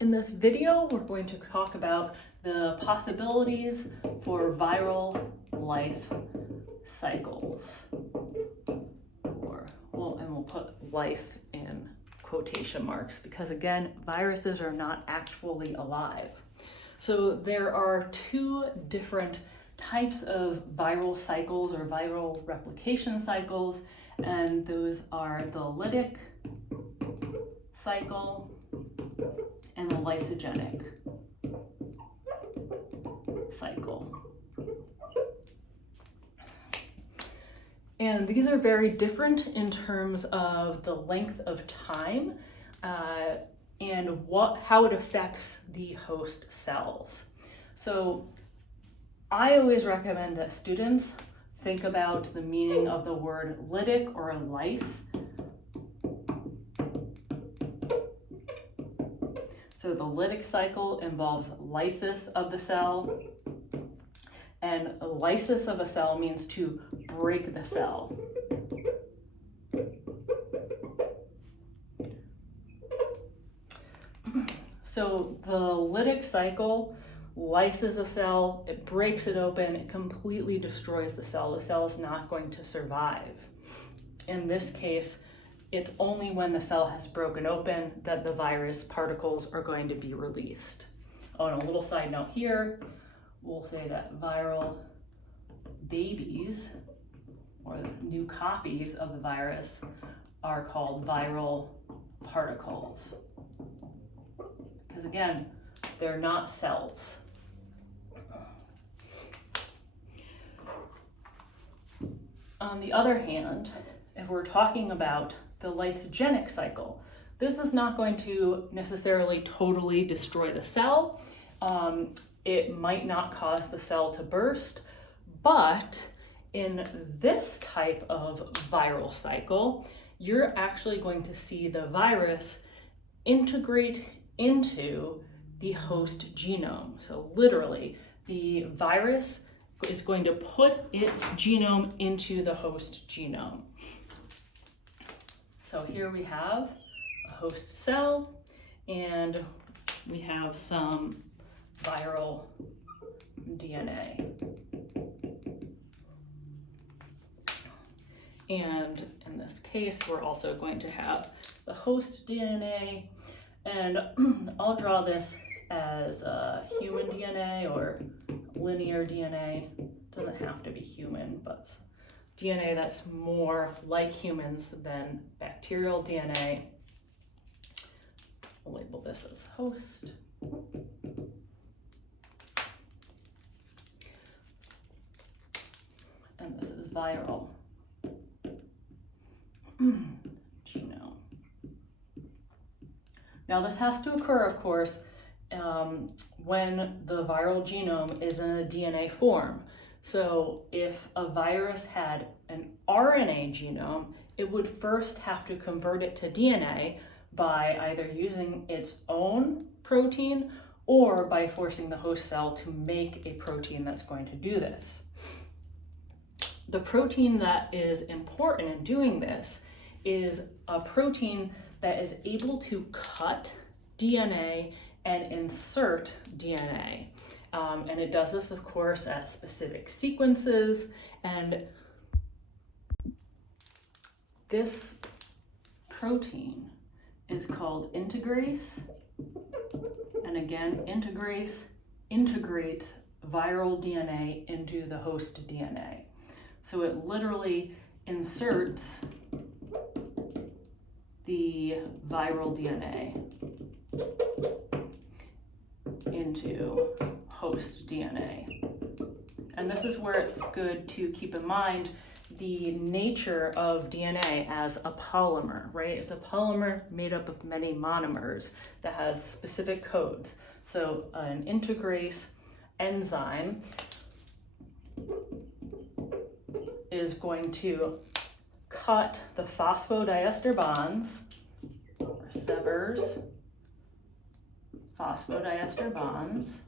In this video, we're going to talk about the possibilities for viral life cycles. And we'll put life in quotation marks because, again, viruses are not actually alive. So there are two different types of viral cycles or viral replication cycles, and those are the lytic cycle and the lysogenic cycle. And these are very different in terms of the length of time and how it affects the host cells. So I always recommend that students think about the meaning of the word lytic or lyse. So the lytic cycle involves lysis of the cell, and a lysis of a cell means to break the cell. So the lytic cycle lyses a cell, it breaks it open, it completely destroys the cell. The cell is not going to survive. In this case, it's only when the cell has broken open that the virus particles are going to be released. Oh, and a little side note here, we'll say that viral babies or new copies of the virus are called viral particles. Because again, they're not cells. On the other hand, if we're talking about the lysogenic cycle, this is not going to necessarily totally destroy the cell. It might not cause the cell to burst, but in this type of viral cycle, you're actually going to see the virus integrate into the host genome. So literally, the virus is going to put its genome into the host genome. So here we have a host cell, and we have some viral DNA. And in this case, we're also going to have the host DNA, and I'll draw this as human DNA or linear DNA. It doesn't have to be human, but DNA that's more like humans than bacterial DNA. I'll label this as host. And this is viral genome. Now this has to occur, of course, when the viral genome is in a DNA form. So if a virus had an RNA genome, it would first have to convert it to DNA by either using its own protein or by forcing the host cell to make a protein that's going to do this. The protein that is important in doing this is a protein that is able to cut DNA and insert DNA. And it does this, of course, at specific sequences. And this protein is called integrase. And again, integrase integrates viral DNA into the host DNA. So it literally inserts the viral DNA into host DNA. And this is where it's good to keep in mind the nature of DNA as a polymer, right? It's a polymer made up of many monomers that has specific codes. So an integrase enzyme is going to cut the phosphodiester bonds, or severs phosphodiester bonds,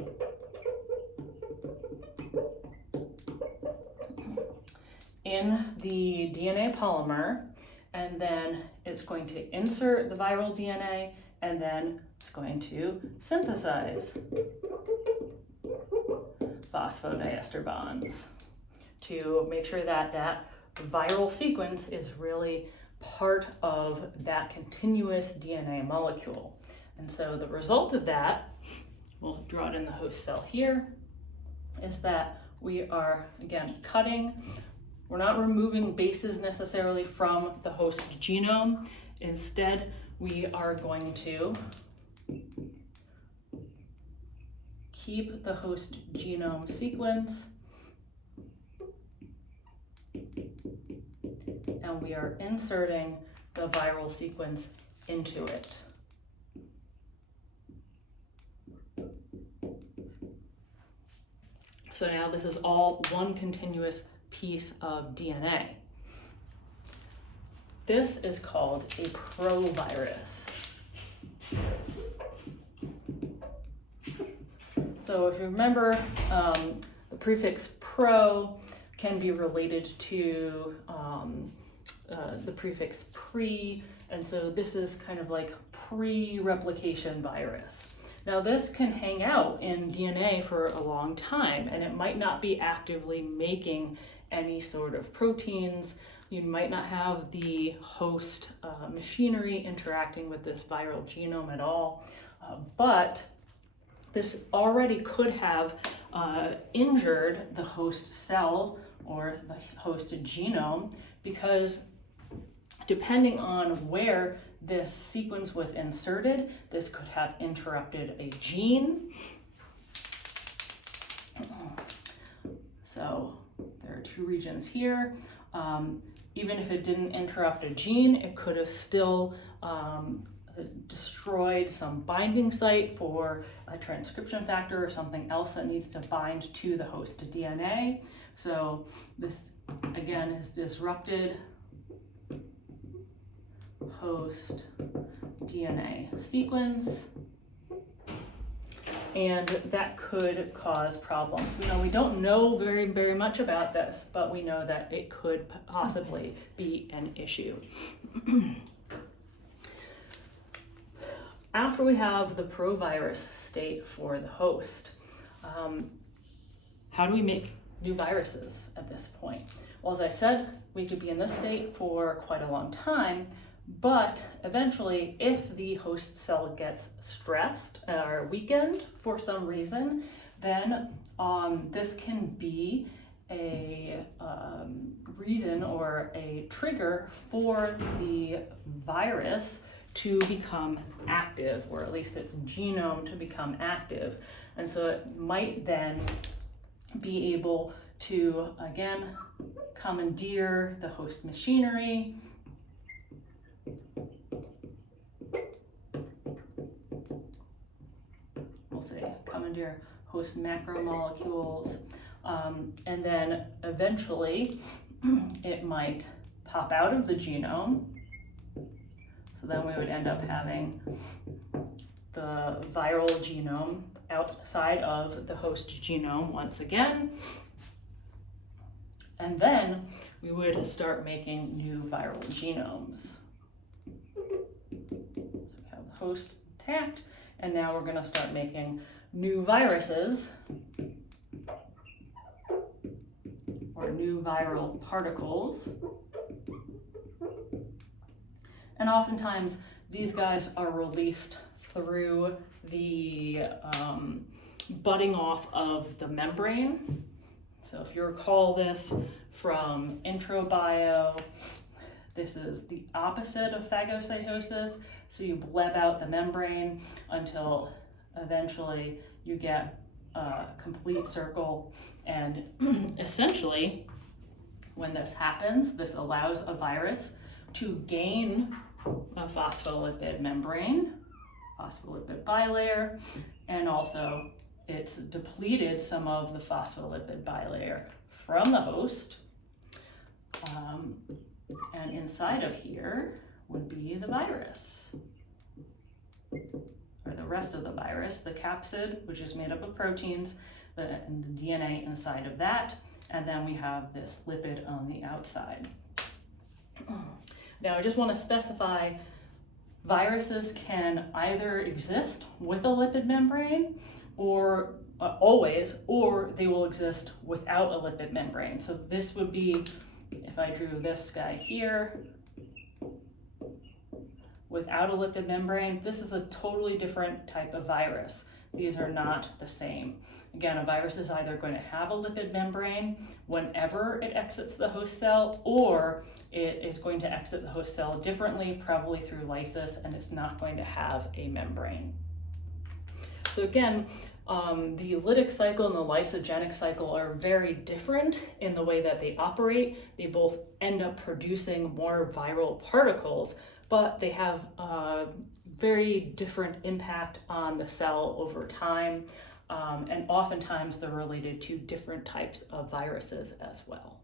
in the DNA polymer, and then it's going to insert the viral DNA, and then it's going to synthesize phosphodiester bonds to make sure that that viral sequence is really part of that continuous DNA molecule. And so the result of that, we'll draw it in the host cell here, is that we are, again, cutting. We're not removing bases necessarily from the host genome. Instead, we are going to keep the host genome sequence, and we are inserting the viral sequence into it. So now this is all one continuous piece of DNA. This is called a provirus. So if you remember, the prefix pro can be related to the prefix pre, and so this is kind of like pre-replication virus. Now this can hang out in DNA for a long time, and it might not be actively making any sort of proteins. You might not have the host machinery interacting with this viral genome at all, but this already could have injured the host cell or the host genome, because depending on where this sequence was inserted, this could have interrupted a gene. So there are two regions here. Even if it didn't interrupt a gene, it could have still destroyed some binding site for a transcription factor or something else that needs to bind to the host DNA. So this, again, has disrupted host DNA sequence, and that could cause problems. We don't know very much about this, but we know that it could possibly be an issue. After we have the provirus state for the host, how do we make new viruses at this point? Well, as I said, we could be in this state for quite a long time, but eventually, if the host cell gets stressed or weakened for some reason, then this can be a reason or a trigger for the virus to become active, or at least its genome to become active. And so it might then be able to, again, commandeer the host machinery, commandeer host macromolecules, and then eventually it might pop out of the genome. So then we would end up having the viral genome outside of the host genome once again. And then we would start making new viral genomes. So we have the host intact, and now we're going to start making new viruses, or new viral particles. And oftentimes these guys are released through the budding off of the membrane. So if you recall this from intro bio, this is the opposite of phagocytosis. So you bleb out the membrane until eventually you get a complete circle. And essentially, when this happens, this allows a virus to gain a phospholipid membrane, phospholipid bilayer, and also it's depleted some of the phospholipid bilayer from the host. And inside of here would be the virus, or the rest of the virus, the capsid, which is made up of proteins, and the DNA inside of that, and then we have this lipid on the outside. Now I just want to specify Viruses can either exist with a lipid membrane or always, or they will exist without a lipid membrane. So this would be, if I drew this guy here, without a lipid membrane, this is a totally different type of virus. These are not the same. Again, a virus is either going to have a lipid membrane whenever it exits the host cell, or it is going to exit the host cell differently, probably through lysis, and it's not going to have a membrane. So again, the lytic cycle and the lysogenic cycle are very different in the way that they operate. They both end up producing more viral particles, but they have a very different impact on the cell over time, and oftentimes they're related to different types of viruses as well.